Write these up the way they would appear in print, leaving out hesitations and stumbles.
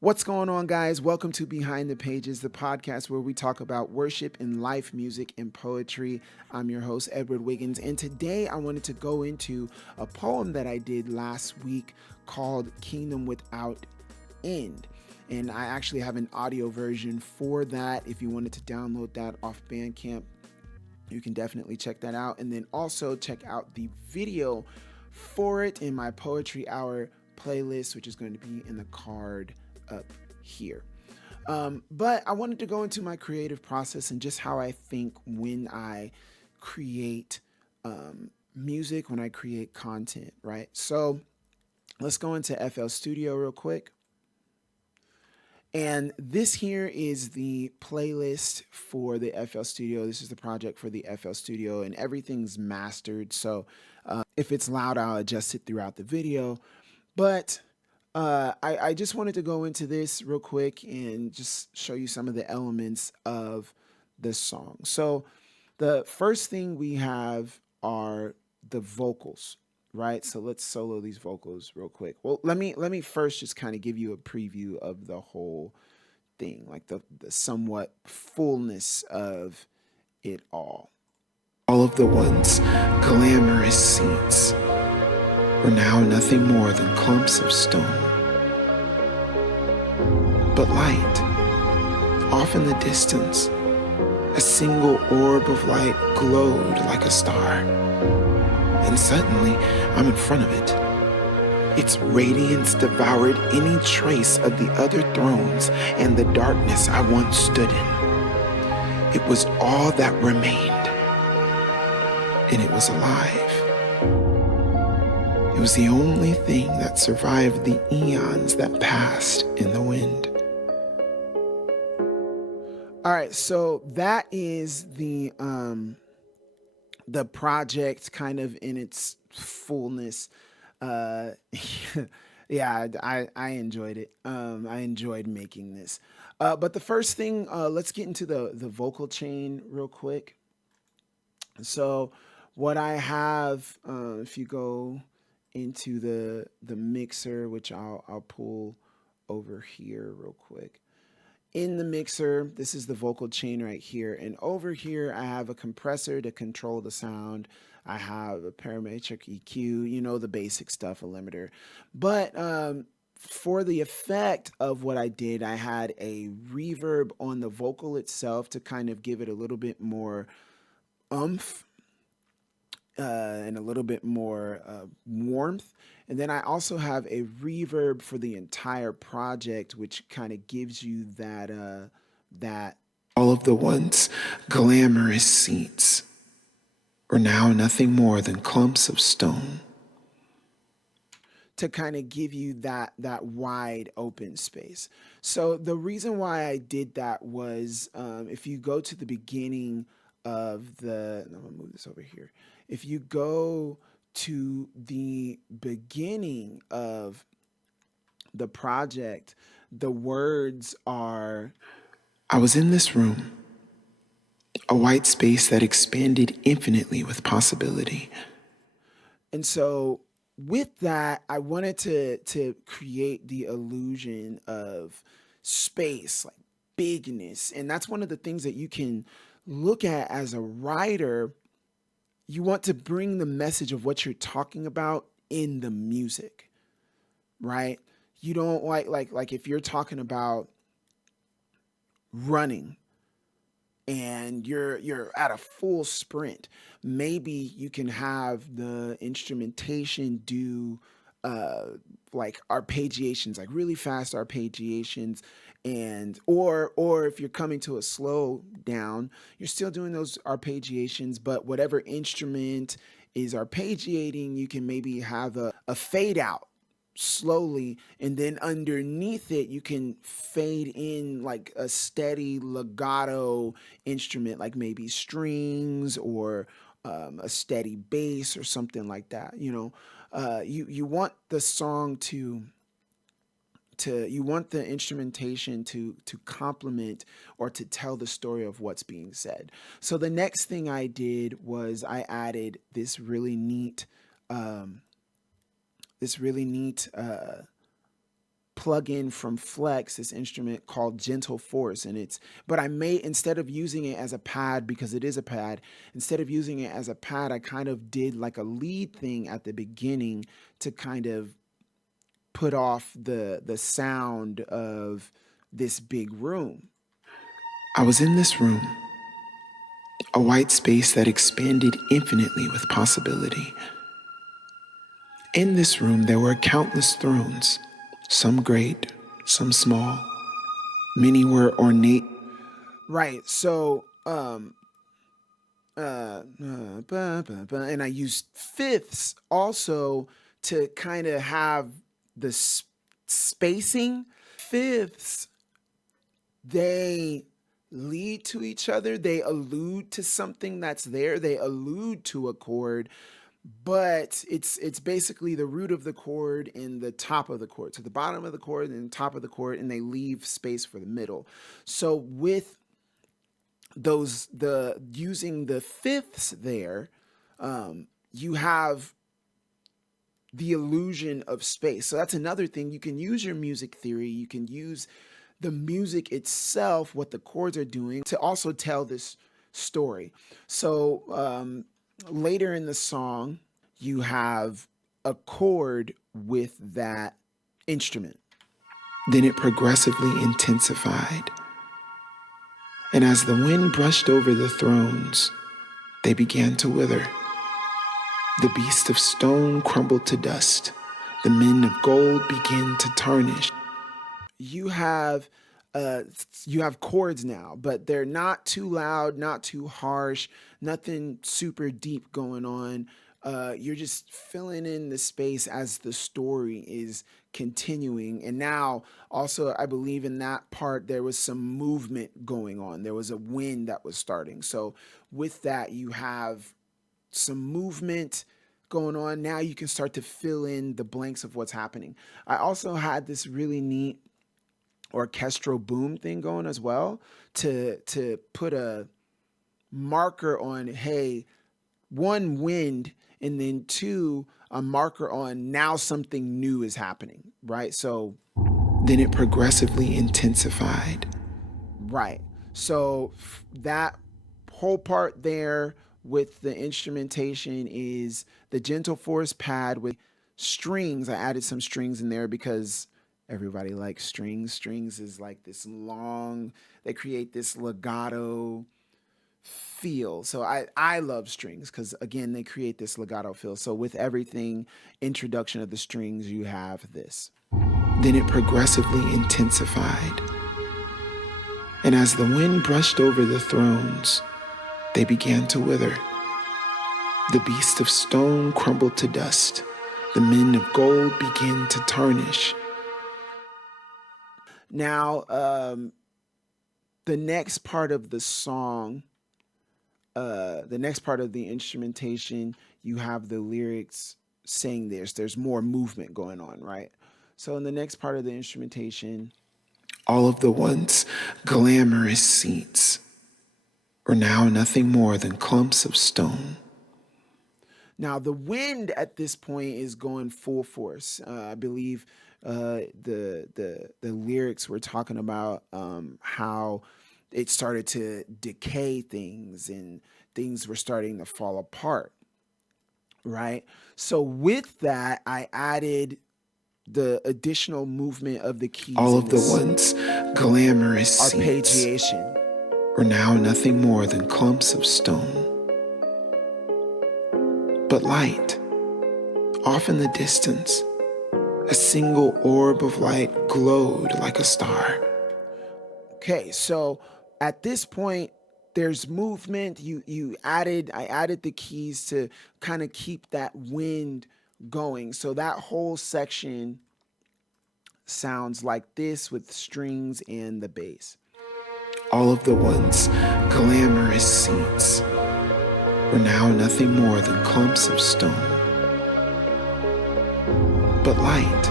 What's going on, guys? Welcome to Behind the Pages, the podcast where we talk about worship and life, music, and poetry. I'm your host, Edward Wiggins, and today I wanted to go into a poem that I did last week called Kingdom Without End. And I actually have an audio version for that. If you wanted to download that off Bandcamp, you can definitely check that out. And then also check out the video for it in my Poetry Hour playlist, which is going to be in the card up here. But I wanted to go into my creative process and just how I think when I create music, when I create content, right? So let's go into FL Studio real quick. And this here is the playlist for the FL Studio. This is the project for the FL Studio, and everything's mastered. So if it's loud, I'll adjust it throughout the video. But I just wanted to go into this real quick and just show you some of the elements of this song. So the first thing we have are the vocals, right? So let's solo these vocals real quick. Well, let me first just kind of give you a preview of the whole thing, like the somewhat fullness of it all of the once glamorous seats were now nothing more than clumps of stone. But light, off in the distance, a single orb of light glowed like a star. And suddenly, I'm in front of it. Its radiance devoured any trace of the other thrones and the darkness I once stood in. It was all that remained, and it was alive. It was the only thing that survived the eons that passed in the wind. All right, so that is the project kind of in its fullness. Uh, yeah, I enjoyed it. I enjoyed making this. But the first thing, let's get into the vocal chain real quick. So what I have, if you go into the mixer, which I'll pull over here real quick. In the mixer, this is the vocal chain right here. And over here, I have a compressor to control the sound. I have a parametric EQ, you know, the basic stuff, a limiter. But for the effect of what I did, I had a reverb on the vocal itself to kind of give it a little bit more umph and a little bit more warmth. And then I also have a reverb for the entire project, which kind of gives you that all of the once glamorous seats are now nothing more than clumps of stone, to kind of give you that wide open space. So the reason why I did that was if you go to the beginning of I'm gonna move this over here. If you go to the beginning of the project, the words are, I was in this room, a white space that expanded infinitely with possibility. And so with that, I wanted to create the illusion of space, like bigness. And that's one of the things that you can look at as a writer. You want to bring the message of what you're talking about in the music, right? You don't like if you're talking about running and you're at a full sprint, maybe you can have the instrumentation do like arpeggiations, like really fast arpeggiations, and or if you're coming to a slow down, you're still doing those arpeggiations, but whatever instrument is arpeggiating, you can maybe have a fade out slowly, and then underneath it you can fade in like a steady legato instrument, like maybe strings or a steady bass or something like that. You know, you want the song to you want the instrumentation to complement or to tell the story of what's being said. So the next thing I did was I added this really neat plugin from Flex, this instrument called Gentle Force. And but I made, instead of using it as a pad, because it is a pad, instead of using it as a pad, I kind of did like a lead thing at the beginning to kind of put off the sound of this big room. I was in this room, a white space that expanded infinitely with possibility. In this room, there were countless thrones, some great, some small. Many were ornate. Right. So, and I used fifths also to kind of have the spacing. Fifths, they lead to each other. They allude to something that's there. They allude to a chord, but it's basically the root of the chord and the top of the chord. So the bottom of the chord and the top of the chord, and they leave space for the middle. So with using the fifths there, you have the illusion of space. So that's another thing. You can use your music theory. You can use the music itself, what the chords are doing, to also tell this story. So later in the song, you have a chord with that instrument. Then it progressively intensified. And as the wind brushed over the thrones, they began to wither. The beasts of stone crumbled to dust. The men of gold began to tarnish. You have chords now, but they're not too loud, not too harsh, nothing super deep going on. You're just filling in the space as the story is continuing. And now also, I believe in that part, there was some movement going on. There was a wind that was starting. So with that, you have some movement going on. Now you can start to fill in the blanks of what's happening. I also had this really neat orchestral boom thing going as well to put a marker on, hey, one, wind, and then two, a marker on now something new is happening, right? So then it progressively intensified. Right. So that whole part there with the instrumentation is the Gentle Force pad with strings. I added some strings in there because everybody likes strings. Strings is like this long, they create this legato feel. So I love strings because, again, they create this legato feel. So with everything, introduction of the strings, you have this. Then it progressively intensified. And as the wind brushed over the thrones, they began to wither. The beasts of stone crumbled to dust. The men of gold began to tarnish. Now, the next part of the song, the next part of the instrumentation, you have the lyrics saying there's more movement going on, right? So in the next part of the instrumentation, all of the once glamorous seats are now nothing more than clumps of stone. Now the wind at this point is going full force. I believe the lyrics were talking about how it started to decay things and things were starting to fall apart, right? So with that, I added the additional movement of the keys. All of the once glamorous arpeggiation are now nothing more than clumps of stone. But light, off in the distance, a single orb of light glowed like a star. Okay, so at this point, there's movement. I added the keys to kind of keep that wind going. So that whole section sounds like this with strings and the bass. All of the once glamorous seats were now nothing more than clumps of stone. But light,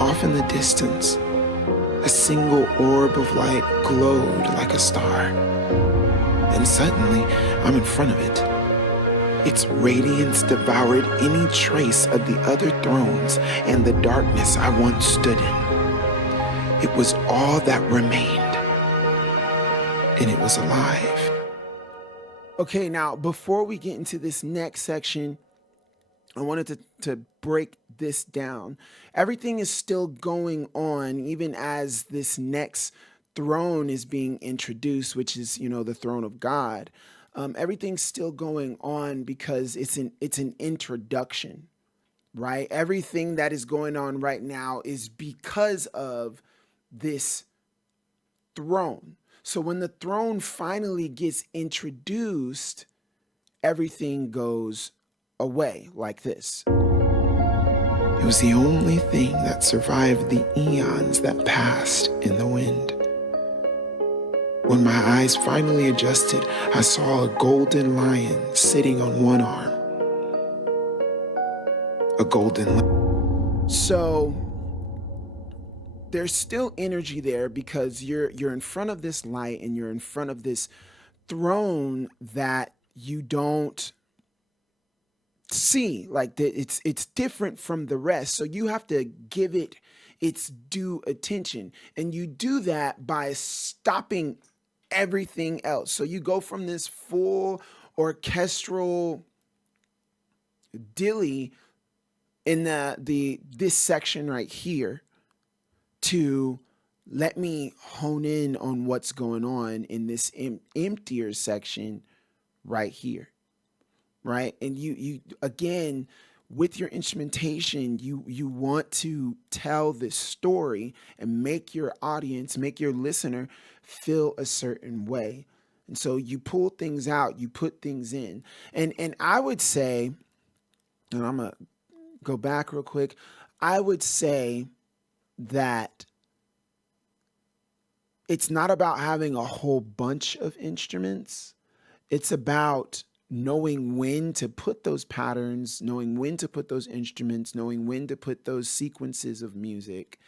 off in the distance, a single orb of light glowed like a star. And suddenly, I'm in front of it. Its radiance devoured any trace of the other thrones and the darkness I once stood in. It was all that remained, and it was alive. Okay, now before we get into this next section, I wanted to break this down. Everything is still going on, even as this next throne is being introduced, which is, the throne of God. Everything's still going on because it's an introduction, right? Everything that is going on right now is because of this throne. So when the throne finally gets introduced, everything goes away like this. It was the only thing that survived the eons that passed in the wind. When my eyes finally adjusted, I saw a golden lion sitting on one arm. A golden lion. So there's still energy there because you're in front of this light and you're in front of this throne that you don't see. Like it's different from the rest, so you have to give it its due attention, and you do that by stopping everything else. So you go from this full orchestral dilly in this section right here to let me hone in on what's going on in this emptier section right here. Right. And you again, with your instrumentation, you want to tell this story and make your audience, make your listener feel a certain way. And so you pull things out, you put things in. And I would say, and I'm gonna go back real quick, I would say that it's not about having a whole bunch of instruments. It's about knowing when to put those patterns, knowing when to put those instruments, knowing when to put those sequences of music,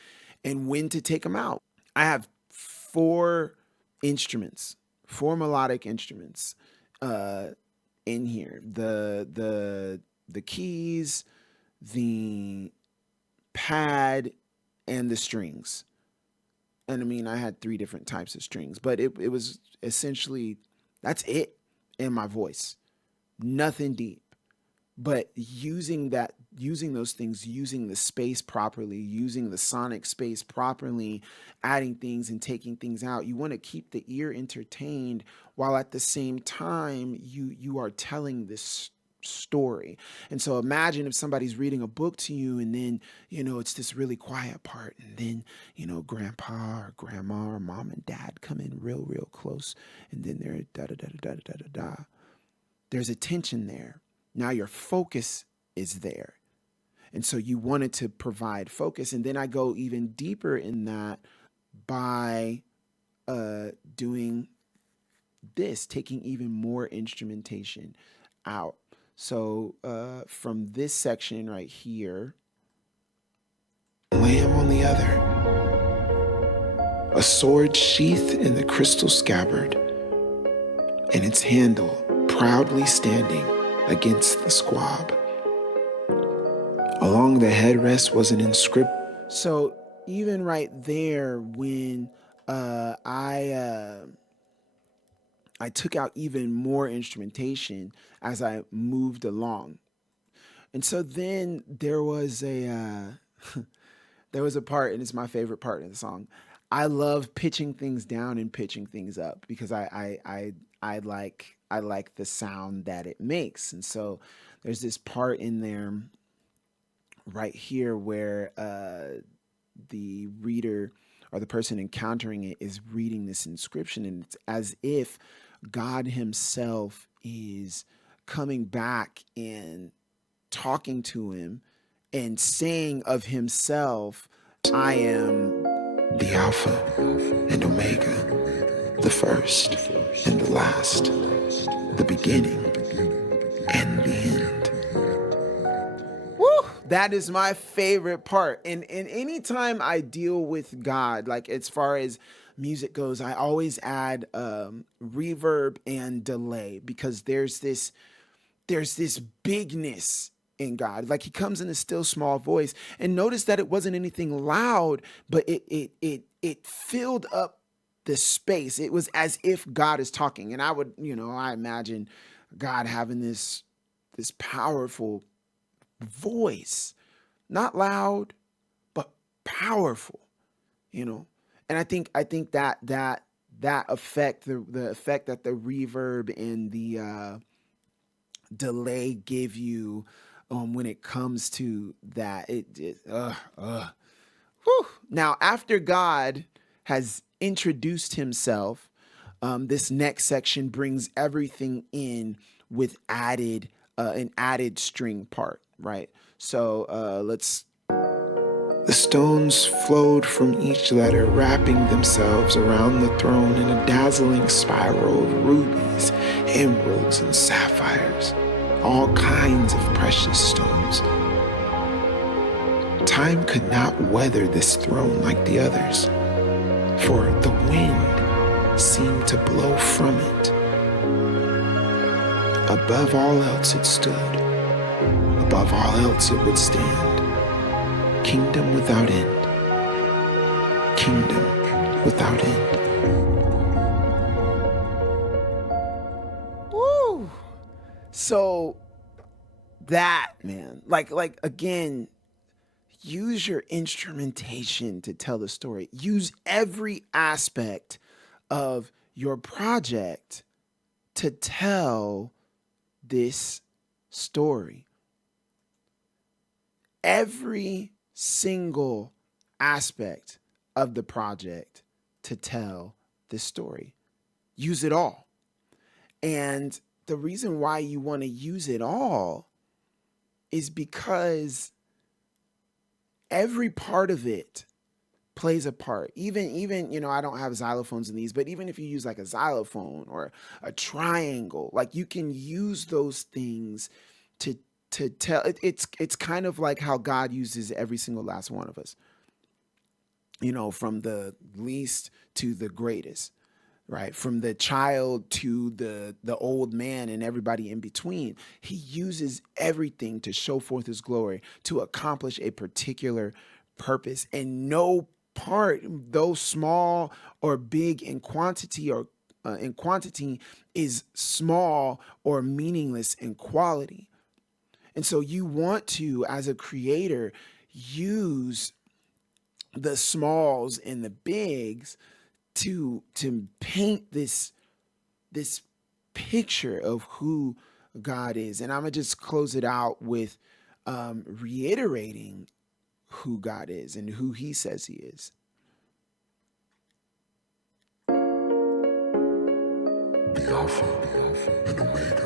and when to take them out. I have four melodic instruments in here. The keys, the pad, and the strings. And I mean, I had three different types of strings, but it was essentially, that's it in my voice. Nothing deep. But using those things, using the space properly, using the sonic space properly, adding things and taking things out. You want to keep the ear entertained while at the same time you are telling this story. And so imagine if somebody's reading a book to you and then, it's this really quiet part, and then, grandpa or grandma or mom and dad come in real, real close, and then they're da da da da da da da da. There's a tension there. Now your focus is there. And so you wanted to provide focus. And then I go even deeper in that by doing this, taking even more instrumentation out. So from this section right here, lamb on the other, a sword sheathed in the crystal scabbard, and its handle proudly standing against the squab. Along the headrest was an inscription. So even right there, when I took out even more instrumentation as I moved along. And so then there was a part, and it's my favorite part in the song. I love pitching things down and pitching things up because I like the sound that it makes. And so there's this part in there right here where the reader or the person encountering it is reading this inscription, and it's as if God himself is coming back and talking to him and saying of himself, I am the Alpha and Omega, the first and the last, the beginning and the end. Woo! That is my favorite part. And anytime I deal with God, like as far as music goes, I always add reverb and delay because there's this bigness in God. Like he comes in a still small voice. And notice that it wasn't anything loud, but it filled up the space. It was as if God is talking. And I would, I imagine God having this powerful voice, not loud, but powerful, you know. And I think that effect, the effect that the reverb and the delay give you, when it comes to that, whew. Now, after God has introduced himself, this next section brings everything in with an added string part, right? So let's. The stones flowed from each letter, wrapping themselves around the throne in a dazzling spiral of rubies, emeralds, and sapphires, all kinds of precious stones. Time could not weather this throne like the others, for the wind seemed to blow from it. Above all else it stood, above all else it would stand. Kingdom without end, kingdom without end. Woo! So that, man, like again, use your instrumentation to tell the story. Use every aspect of your project to tell this story. Every single aspect of the project to tell this story. Use it all. And the reason why you want to use it all is because every part of it plays a part. Even I don't have xylophones in these, but even if you use like a xylophone or a triangle, like you can use those things to tell. It's kind of like how God uses every single last one of us, from the least to the greatest, right? From the child to the old man and everybody in between. He uses everything to show forth his glory, to accomplish a particular purpose. And no part, though small or big in quantity is small or meaningless in quality. And so you want to, as a creator, use the smalls and the bigs to paint this picture of who God is. And I'm gonna just close it out with reiterating who God is and who he says he is. The Alpha and Omega.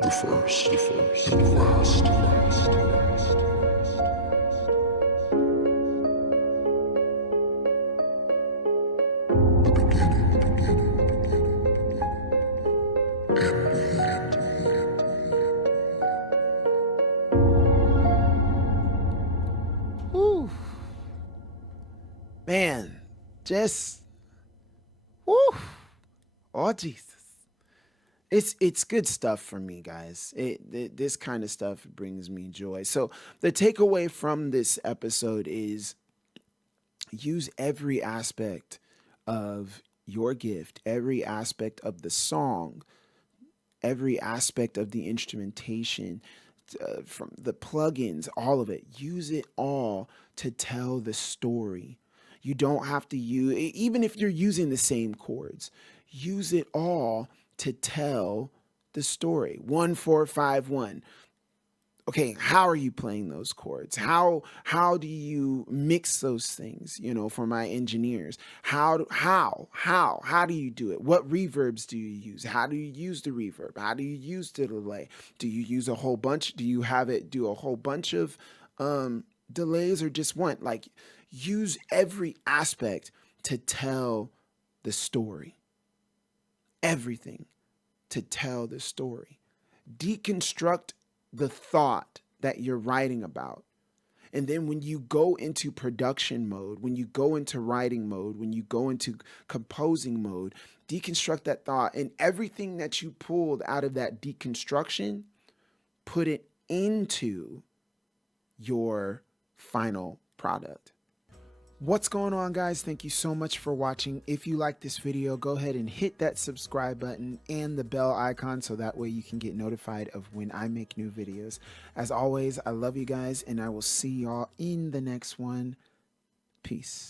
The first, and the last. The beginning, and the end. Whew. Man, just, whew. Oh, Jesus. It's good stuff for me, guys. This kind of stuff brings me joy. So the takeaway from this episode is use every aspect of your gift, every aspect of the song, every aspect of the instrumentation, from the plugins, all of it. Use it all to tell the story. You don't have to use, even if you're using the same chords, use it all to tell the story. 1 4 5 1. Okay, how are you playing those chords? How do you mix those things? For my engineers, how do you do it? What reverbs do you use? How do you use the reverb? How do you use the delay? Do you use a whole bunch? Do you have it do a whole bunch of delays or just one? Like, use every aspect to tell the story. Everything to tell the story. Deconstruct the thought that you're writing about. And then when you go into production mode, when you go into writing mode, when you go into composing mode, deconstruct that thought, and everything that you pulled out of that deconstruction, put it into your final product. What's going on, guys? Thank you so much for watching. If you like this video, go ahead and hit that subscribe button and the bell icon so that way you can get notified of when I make new videos. As always, I love you guys, and I will see y'all in the next one. Peace.